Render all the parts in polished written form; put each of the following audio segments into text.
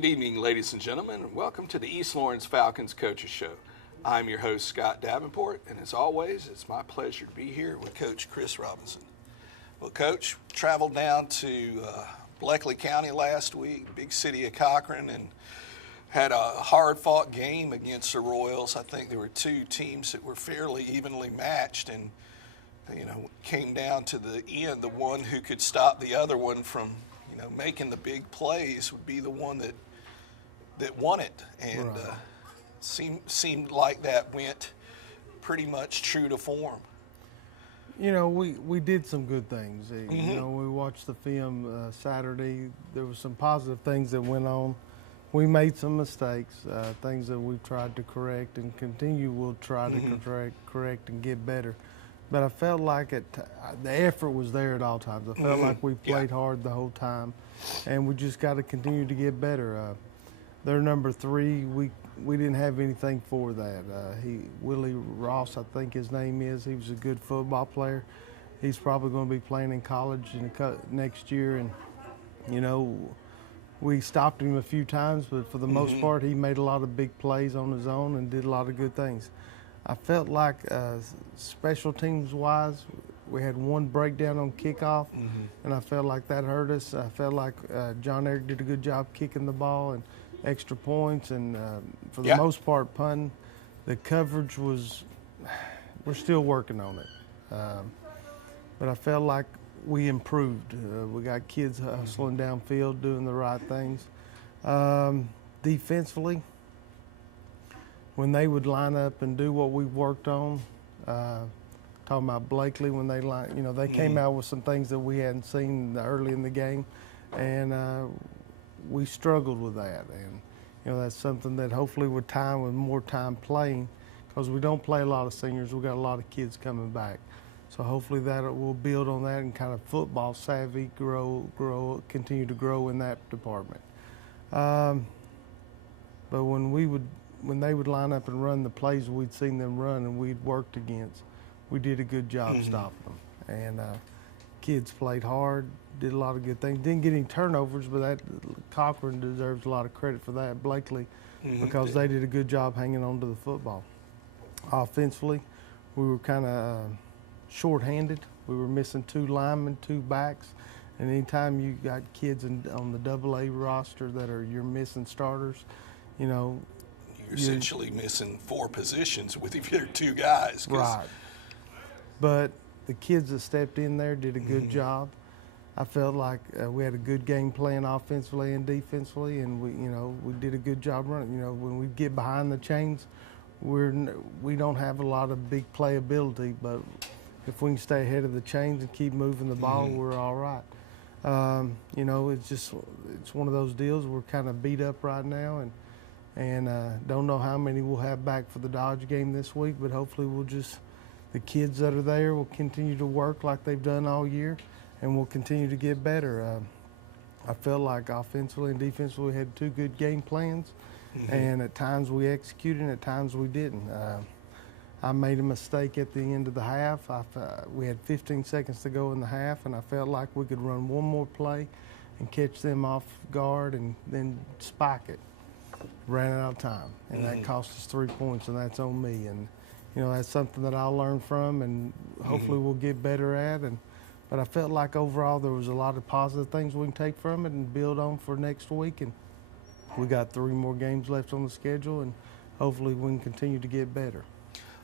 Good evening, ladies and gentlemen, and welcome to the East Lawrence Falcons Coaches Show. I'm your host, Scott Davenport, and as always, it's my pleasure to be here with Coach Chris Robinson. Well, Coach, traveled down to Bleckley County last week, big city of Cochran, and had a hard-fought game against the Royals. I think there were two teams that were fairly evenly matched, and came down to the end. The one who could stop the other one from making the big plays would be the one that won it, and right. Seemed like that went pretty much true to form. We did some good things. We watched the film Saturday. There were some positive things that went on. We made some mistakes, things that we've tried to correct and we'll try to correct and get better. But I felt like the effort was there at all times. I felt like we played hard the whole time, and we just got to continue to get better. They're number 3. We didn't have anything for that. Willie Ross, I think his name is. He was a good football player. He's probably going to be playing in college next year, and we stopped him a few times, but for the most part, he made a lot of big plays on his own and did a lot of good things. I felt like special teams-wise, we had one breakdown on kickoff, and I felt like that hurt us. I felt like John Eric did a good job kicking the ball and extra points, and for the most part, punting. The coverage we're still working on it. But I felt like we improved. We got kids hustling downfield, doing the right things. Defensively, when they would line up and do what we worked on, talking about Bleckley, when they came out with some things that we hadn't seen early in the game, and we struggled with that. And that's something that hopefully with more time playing, because we don't play a lot of seniors, we got a lot of kids coming back. So hopefully that will build on that and kind of football savvy continue to grow in that department. But when they would line up and run the plays we'd seen them run and we'd worked against, we did a good job stopping them. And kids played hard, did a lot of good things. Didn't get any turnovers, but Cochran deserves a lot of credit for that, Bleckley, because they did a good job hanging on to the football. Offensively, we were kind of short-handed. We were missing 2 linemen, 2 backs. And anytime you got kids on the AA roster you're missing starters, you're essentially missing 4 positions with your 2 guys. Right. But the kids that stepped in there did a good job. I felt like we had a good game plan offensively and defensively, and we did a good job running. When we get behind the chains, we don't have a lot of big playability, but if we can stay ahead of the chains and keep moving the ball, we're all right. It's one of those deals. We're kind of beat up right now, and don't know how many we'll have back for the Dodge game this week, but hopefully the kids that are there will continue to work like they've done all year, and we'll continue to get better. I felt like offensively and defensively we had 2 good game plans, and at times we executed and at times we didn't. I made a mistake at the end of the half. We had 15 seconds to go in the half, and I felt like we could run one more play and catch them off guard and then spike it. Ran out of time, and that cost us 3 points, and that's on me. And that's something that I'll learn from, and hopefully we'll get better at. But I felt like overall there was a lot of positive things we can take from it and build on for next week. And we got 3 more games left on the schedule, and hopefully we can continue to get better.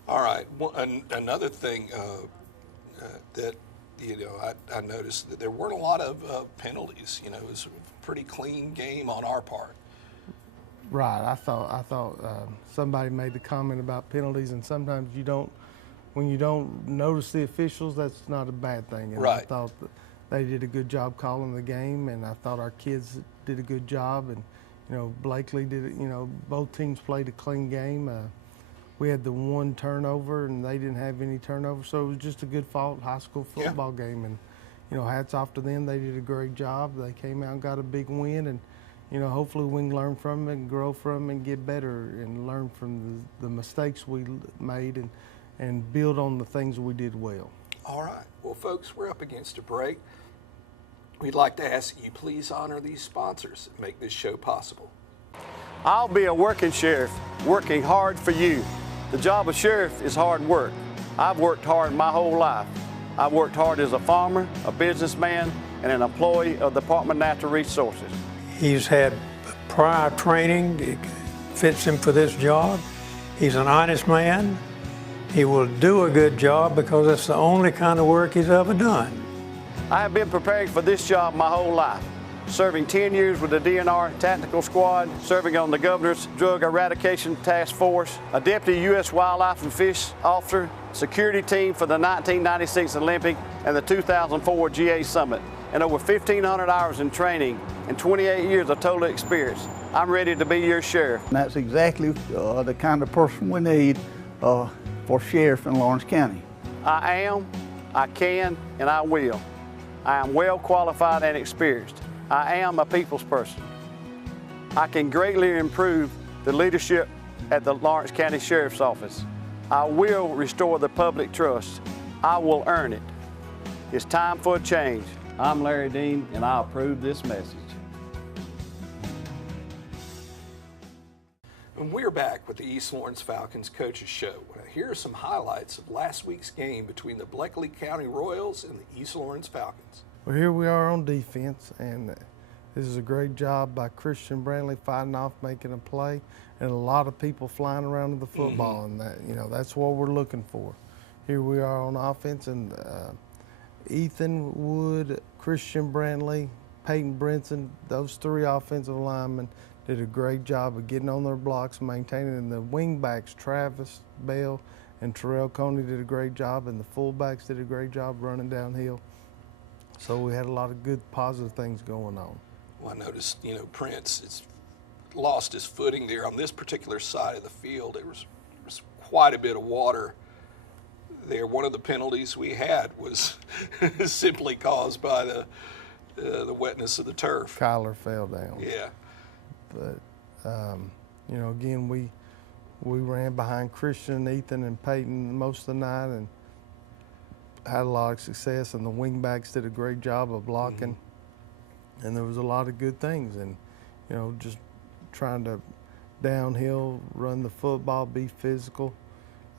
All right. Well, another thing that I noticed that there weren't a lot of penalties. It was a pretty clean game on our part. Right. I thought somebody made the comment about penalties, and sometimes when you don't notice the officials, that's not a bad thing. And right. I thought that they did a good job calling the game, and I thought our kids did a good job. And Bleckley did it. Both teams played a clean game. We had the 1 turnover, and they didn't have any turnovers, so it was just a good high school football game. And hats off to them. They did a great job. They came out and got a big win, and hopefully we can learn from it and grow from it and get better and learn from the mistakes we made and build on the things we did well. All right. Well, folks, we're up against a break. We'd like to ask you please honor these sponsors that make this show possible. I'll be a working sheriff, working hard for you. The job of sheriff is hard work. I've worked hard my whole life. I've worked hard as a farmer, a businessman, and an employee of the Department of Natural Resources. He's had prior training that fits him for this job. He's an honest man. He will do a good job because it's the only kind of work he's ever done. I have been preparing for this job my whole life, serving 10 years with the DNR Tactical Squad, serving on the Governor's Drug Eradication Task Force, a Deputy U.S. Wildlife and Fish Officer, security team for the 1996 Olympic and the 2004 GA Summit, and over 1,500 hours in training and 28 years of total experience. I'm ready to be your sheriff. And that's exactly the kind of person we need for sheriff in Lawrence County. I am, I can, and I will. I am well qualified and experienced. I am a people's person. I can greatly improve the leadership at the Lawrence County Sheriff's Office. I will restore the public trust. I will earn it. It's time for a change. I'm Larry Dean, and I approve this message. And we're back with the East Lawrence Falcons Coaches Show. Here are some highlights of last week's game between the Bleckley County Royals and the East Lawrence Falcons. Well, here we are on defense, and this is a great job by Christian Brantley fighting off, making a play, and a lot of people flying around to the football, and that's what we're looking for. Here we are on offense, and Ethan Wood, Christian Brantley, Peyton Brinson, those three offensive linemen did a great job of getting on their blocks, maintaining, and the wingbacks, Travis Bell and Terrell Coney, did a great job, and the fullbacks did a great job running downhill. So we had a lot of good positive things going on. Well, I noticed, Prince has lost his footing there on this particular side of the field. There was quite a bit of water there. One of the penalties we had was simply caused by the wetness of the turf. Kyler fell down. Yeah. But, again, we ran behind Christian, Ethan, and Peyton most of the night and had a lot of success, and the wingbacks did a great job of blocking. And there was a lot of good things, and, just trying to downhill, run the football, be physical.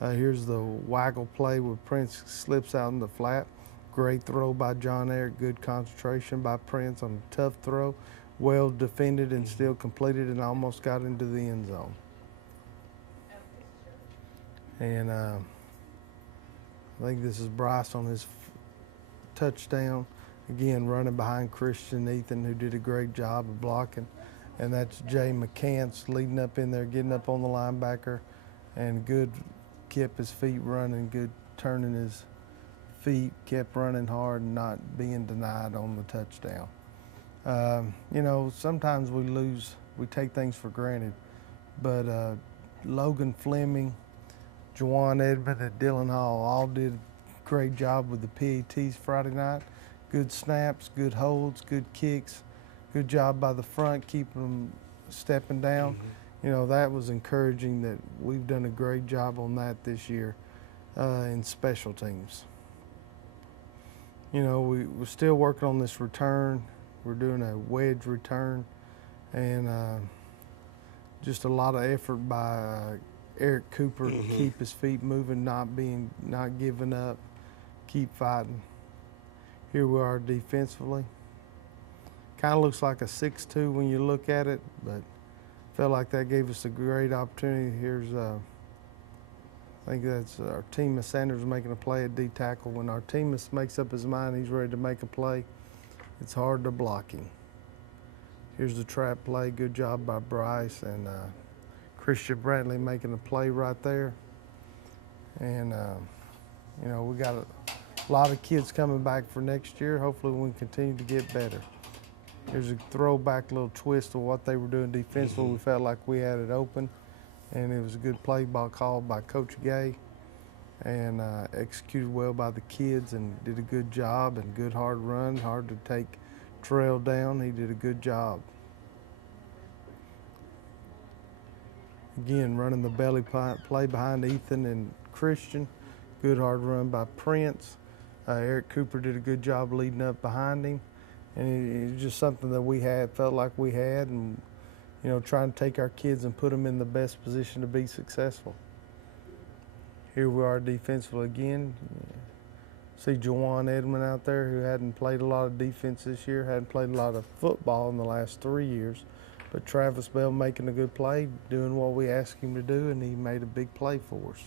Here's the waggle play where Prince slips out in the flat. Great throw by John Eric, good concentration by Prince on a tough throw. Well defended and still completed and almost got into the end zone. And I think this is Bryce on his touchdown. Again, running behind Christian Ethan, who did a great job of blocking. And that's Jay McCants leading up in there, getting up on the linebacker, and good, kept his feet running, good turning his feet, kept running hard and not being denied on the touchdown. Sometimes we take things for granted, but Logan Fleming, Juwan Edmond, and Dylan Hall all did a great job with the PATs Friday night. Good snaps, good holds, good kicks, good job by the front, keeping them stepping down. That was encouraging that we've done a great job on that this year in special teams. We're still working on this return. We're doing a wedge return, and just a lot of effort by Eric Cooper to keep his feet moving, not giving up, keep fighting. Here we are defensively. Kind of looks like a 6-2 when you look at it, but felt like that gave us a great opportunity. Here's I think that's our team of Sanders making a play at D tackle. When our team makes up his mind, he's ready to make a play. It's hard to block him. Here's the trap play. Good job by Bryce and Christian Brantley making a play right there. And, we got a lot of kids coming back for next year. Hopefully we can continue to get better. Here's a throwback little twist of what they were doing defensively. We felt like we had it open, and it was a good play ball called by Coach Gay, and executed well by the kids and did a good job, and good hard run, hard to take Terrell down. He did a good job. Again, running the belly play behind Ethan and Christian. Good hard run by Prince. Eric Cooper did a good job leading up behind him. And it was just something that we felt like we had, and trying to take our kids and put them in the best position to be successful. Here we are defensively again. See Jawan Edmond out there, who hadn't played a lot of defense this year, hadn't played a lot of football in the last 3 years. But Travis Bell making a good play, doing what we asked him to do, and he made a big play for us.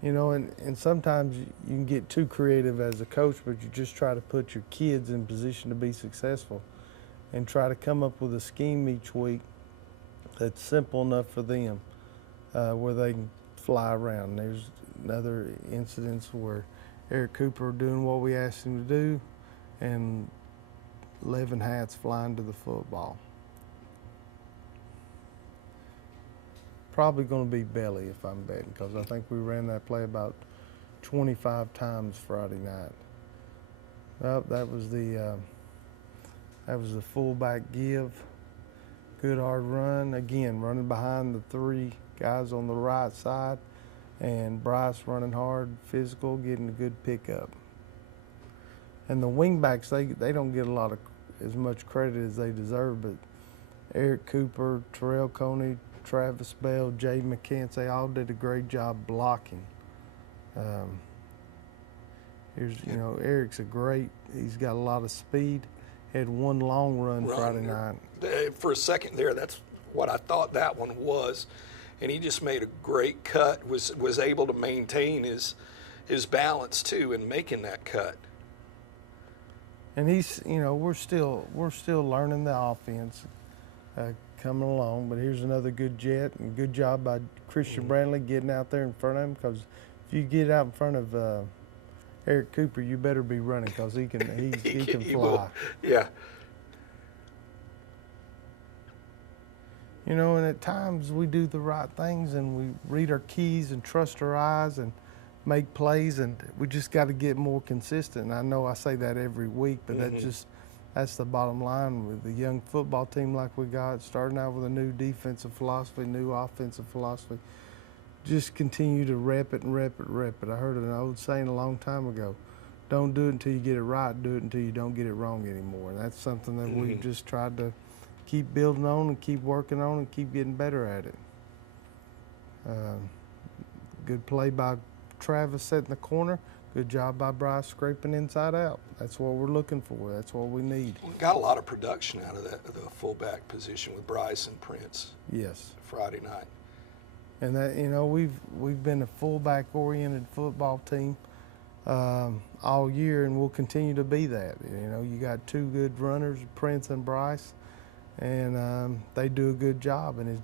And sometimes you can get too creative as a coach, but you just try to put your kids in position to be successful and try to come up with a scheme each week that's simple enough for them, where they can fly around. There's another incidents where Eric Cooper doing what we asked him to do, and 11 hats flying to the football. Probably going to be belly if I'm betting, because I think we ran that play about 25 times Friday night. Well, that was the fullback give. Good hard run. Again, running behind the 3 guys on the right side, and Bryce running hard, physical, getting a good pickup. And the wingbacks, they don't get as much credit as they deserve, but Eric Cooper, Terrell Coney, Travis Bell, Jay McCants, they all did a great job blocking. Eric's he's got a lot of speed. Had one long run Friday night. For a second there, that's what I thought that one was. And he just made a great cut, was able to maintain his balance too in making that cut. And he's, we're still learning the offense, coming along. But here's another good jet, and good job by Christian Brantley getting out there in front of him, because if you get out in front of Eric Cooper, you better be running, because he can fly. Yeah. And at times we do the right things and we read our keys and trust our eyes and make plays, and we just got to get more consistent. And I know I say that every week, but that's the bottom line with the young football team like we got, starting out with a new defensive philosophy, new offensive philosophy. Just continue to rep it and rep it, rep it. I heard an old saying a long time ago, don't do it until you get it right, do it until you don't get it wrong anymore. And that's something that we've just tried to keep building on and keep working on and keep getting better at it. Good play by Travis setting the corner. Good job by Bryce scraping inside out. That's what we're looking for. That's what we need. We got a lot of production out of the fullback position with Bryce and Prince. Yes. Friday night. And that, we've been a fullback-oriented football team all year, and we'll continue to be that. You got 2 good runners, Prince and Bryce, and they do a good job. And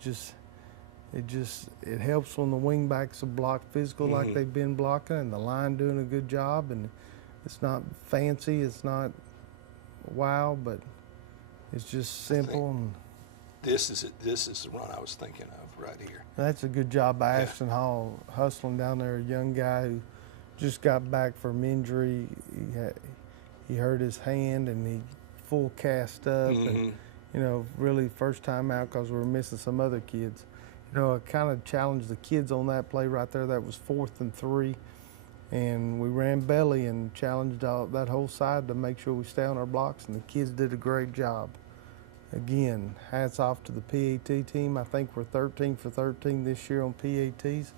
it helps when the wingbacks are blocked physical like they've been blocking, and the line doing a good job. And it's not fancy, it's not wow, but it's just simple. And this is the run I was thinking of right here. that's a good job by Ashton Hall hustling down there. A young guy who just got back from injury. He hurt his hand and he full cast up, and really first time out because we were missing some other kids. I kind of challenged the kids on that play right there. That was 4th and 3, and we ran belly and challenged that whole side to make sure we stay on our blocks, and the kids did a great job. Again, hats off to the PAT team. I think we're 13 for 13 this year on PATs.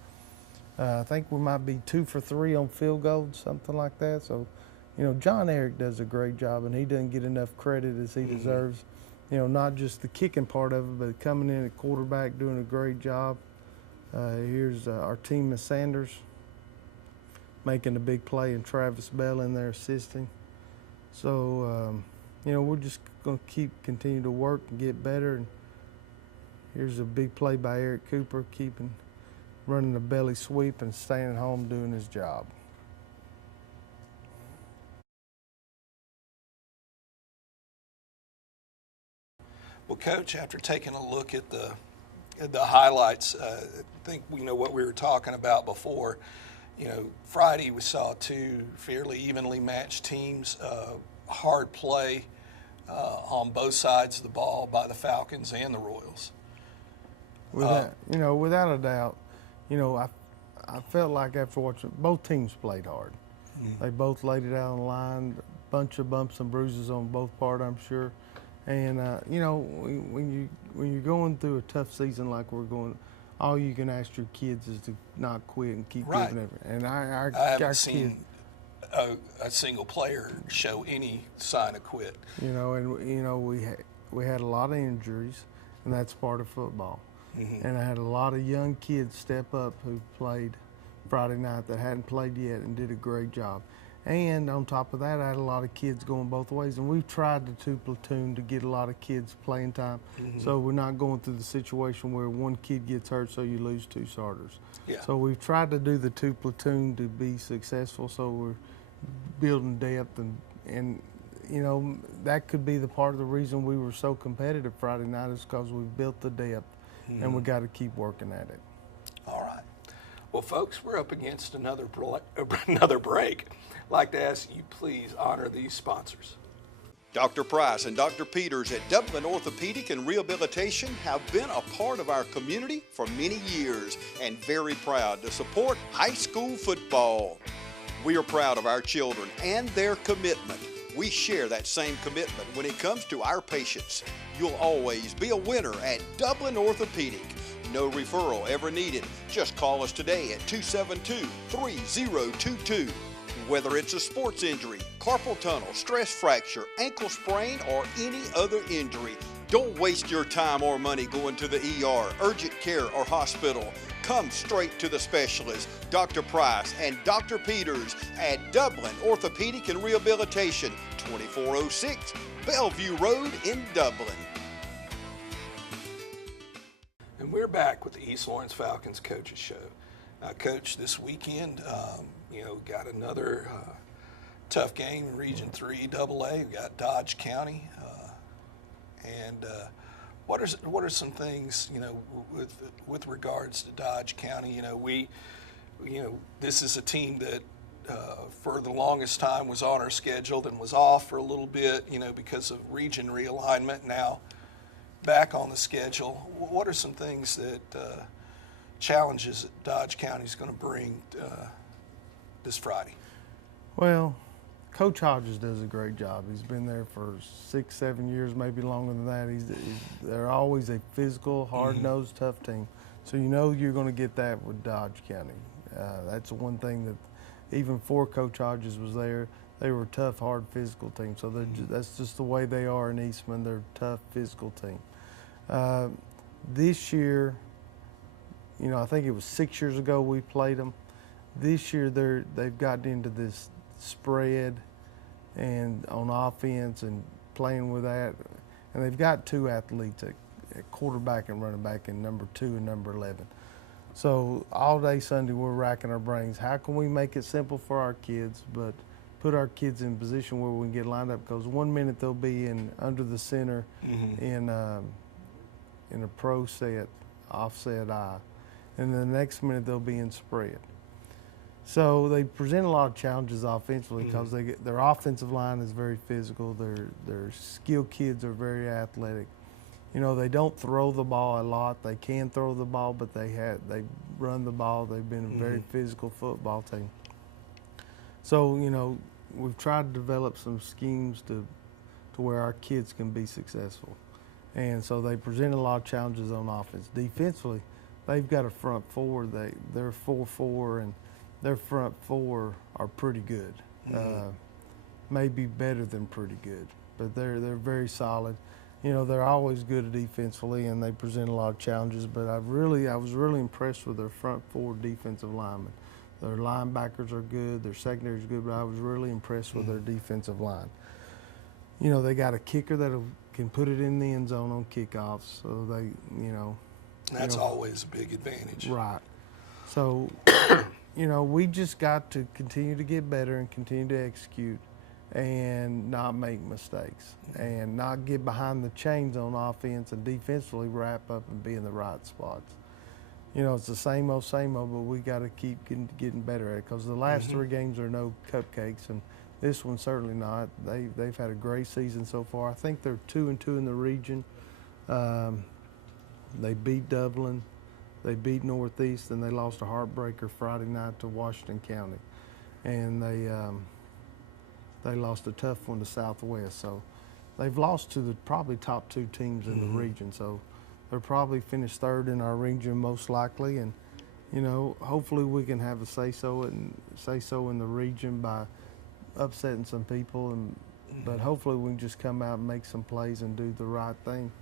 I think we might be 2 for 3 on field goals, something like that. So, John Eric does a great job, and he doesn't get enough credit as he deserves. Not just the kicking part of it, but coming in at quarterback, doing a great job. Here's our team of Sanders making a big play, and Travis Bell in there assisting. So, we're just going to continue to work and get better. And here's a big play by Eric Cooper, running a belly sweep and staying at home doing his job. Well, Coach, after taking a look at the highlights, I think we know what we were talking about before. Friday we saw 2 fairly evenly matched teams, hard play on both sides of the ball by the Falcons and the Royals. Without a doubt, I felt like after watching, both teams played hard. They both laid it out on the line, a bunch of bumps and bruises on both parts, I'm sure. And when you're going through a tough season like we're going, all you can ask your kids is to not quit and keep Right. giving it. And our haven't kids, seen a single player show any sign of quit. We had a lot of injuries, and that's part of football. Mm-hmm. And I had a lot of young kids step up who played Friday night that hadn't played yet and did a great job. And on top of that, I had a lot of kids going both ways. And we've tried the 2 platoon to get a lot of kids playing time. Mm-hmm. So we're not going through the situation where one kid gets hurt so you lose 2 starters. Yeah. So we've tried to do the 2 platoon to be successful. So we're building depth and that could be the part of the reason we were so competitive Friday night is because we built the depth and we got to keep working at it. All right. Well, folks, we're up against another break. I'd like to ask you please honor these sponsors. Dr. Price and Dr. Peters at Dublin Orthopedic and Rehabilitation have been a part of our community for many years and very proud to support high school football. We are proud of our children and their commitment. We share that same commitment when it comes to our patients. You'll always be a winner at Dublin Orthopedic. No referral ever needed. Just call us today at 272-3022. Whether it's a sports injury, carpal tunnel, stress fracture, ankle sprain, or any other injury, don't waste your time or money going to the ER, urgent care, or hospital. Come straight to the specialist, Dr. Price and Dr. Peters at Dublin Orthopedic and Rehabilitation, 2406 Bellevue Road in Dublin. And we're back with the East Lawrence Falcons Coaches Show. Coach, this weekend, got another tough game in Region 3 AA. We've got Dodge County. What are some things, with regards to Dodge County? This is a team that for the longest time was on our schedule and was off for a little bit, because of region realignment. Now back on the schedule. What are some things that challenges that Dodge County is going to bring this Friday? Well, Coach Hodges does a great job. He's been there for 6-7 years, maybe longer than that. They're always a physical, hard-nosed, tough team. So you're going to get that with Dodge County. That's one thing that even before Coach Hodges was there, they were a tough, hard, physical team. So that's just the way they are in Eastman. They're a tough, physical team. This year, I think it was 6 years ago we played them. This year they've gotten into this spread and on offense and playing with that. And they've got 2 athletes at quarterback and running back in number 2 and number 11. So all day Sunday we're racking our brains. How can we make it simple for our kids, but put our kids in a position where we can get lined up? Because 1 minute they'll be under the center in a pro set, offset I. And the next minute they'll be in spread. So they present a lot of challenges offensively because their offensive line is very physical. Their skilled kids are very athletic. They don't throw the ball a lot. They can throw the ball, but they run the ball. They've been a very physical football team. So we've tried to develop some schemes to where our kids can be successful, and so they present a lot of challenges on offense. Defensively, they've got a front four. They're 4-4 and their front four are pretty good, maybe better than pretty good, but they're very solid. They're always good defensively, and they present a lot of challenges. But I was really impressed with their front four defensive linemen. Their linebackers are good, their secondary is good, but I was really impressed with their defensive line. They got a kicker that can put it in the end zone on kickoffs, so That's always a big advantage. Right. So. We just got to continue to get better and continue to execute and not make mistakes and not get behind the chains on offense and defensively wrap up and be in the right spots. It's the same old, but we got to keep getting better at it because the last 3 games are no cupcakes, and this one's certainly not. They've had a great season so far. I think they're 2-2 in the region. They beat Dublin. They beat Northeast, and they lost a heartbreaker Friday night to Washington County, and they lost a tough one to Southwest. So, they've lost to the probably top 2 teams in the region. So they'll probably finish 3rd in our region most likely. And, you know, hopefully we can have a say-so in the region by upsetting some people. But hopefully we can just come out and make some plays and do the right thing.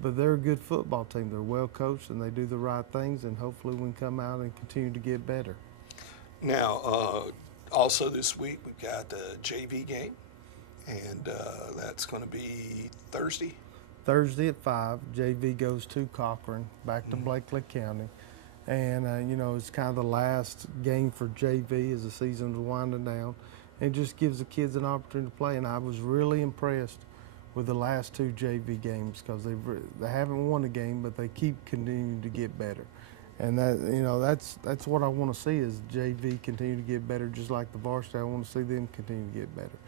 But they're a good football team. They're well coached and they do the right things, and hopefully we can come out and continue to get better. Now, also this week we've got a JV game, and that's going to be Thursday. Thursday at 5, JV goes to Cochran, back to Blakely County. And, you know, it's kind of the last game for JV as the season's winding down. It just gives the kids an opportunity to play, and I was really impressed with the last 2 JV games because they haven't won a game, but they keep continuing to get better. And that, you know, that's what I want to see is JV continue to get better, just like the varsity. I want to see them continue to get better,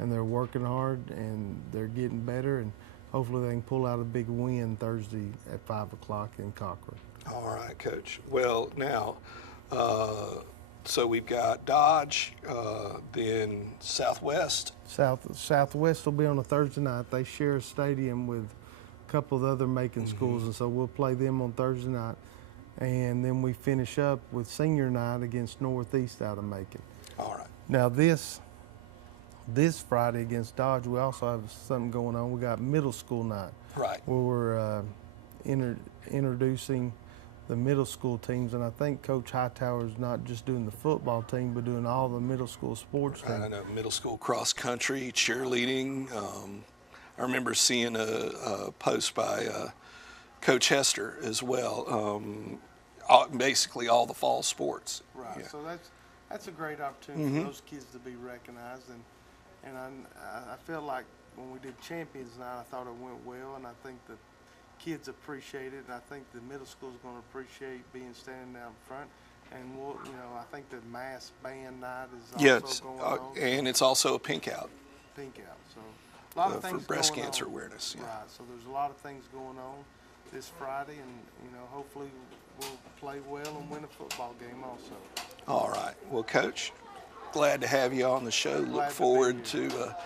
and they're working hard and they're getting better, and hopefully they can pull out a big win Thursday at 5 o'clock in Cochran. All right, Coach. Well, now, so we've got Dodge, then Southwest. Southwest will be on a Thursday night. They share a stadium with a couple of other Macon schools, and so we'll play them on Thursday night. And then we finish up with senior night against Northeast out of Macon. All right. Now this Friday against Dodge, we also have something going on. We got middle school night. Right. Where we're introducing the middle school teams, and I think Coach Hightower is not just doing the football team, but doing all the middle school sports teams. I know, middle school cross country, cheerleading. I remember seeing a post by Coach Hester as well. Basically all the fall sports. Right. Yeah. So that's a great opportunity for those kids to be recognized, and I felt like when we did Champions Night, I thought it went well, and I think the kids appreciate it, and I think the middle school is going to appreciate being standing down front. And we'll, you know, I think the mass band night is also going on. And it's also a pink out. Pink out. So a lot of things for breast going cancer on. awareness. Yeah. Right. So there's a lot of things going on this Friday, and you know, hopefully we'll play well and win a football game also. All right. Well, Coach, glad to have you on the show. Look forward to a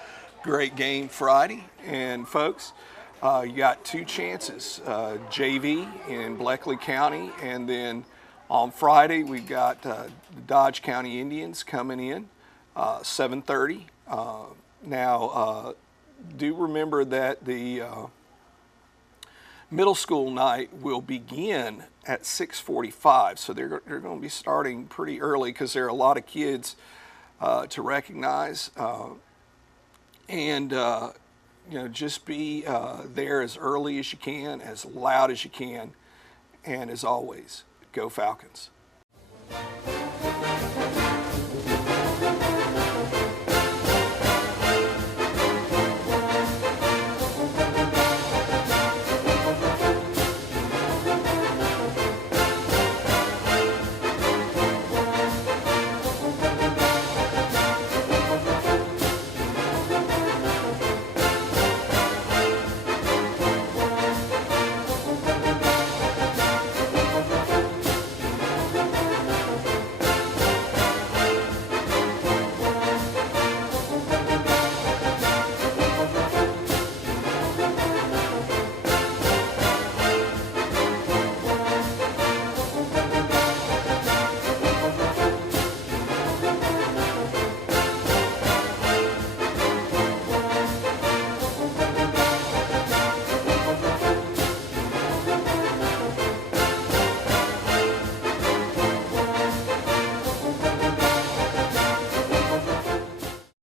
great game Friday. And folks, you got 2 chances, JV in Bleckley County, and then on Friday we've got the Dodge County Indians coming in, 7:30. Now, do remember that the middle school night will begin at 6:45, so they're going to be starting pretty early because there are a lot of kids to recognize, and you know, just be there as early as you can, as loud as you can, and as always, go Falcons.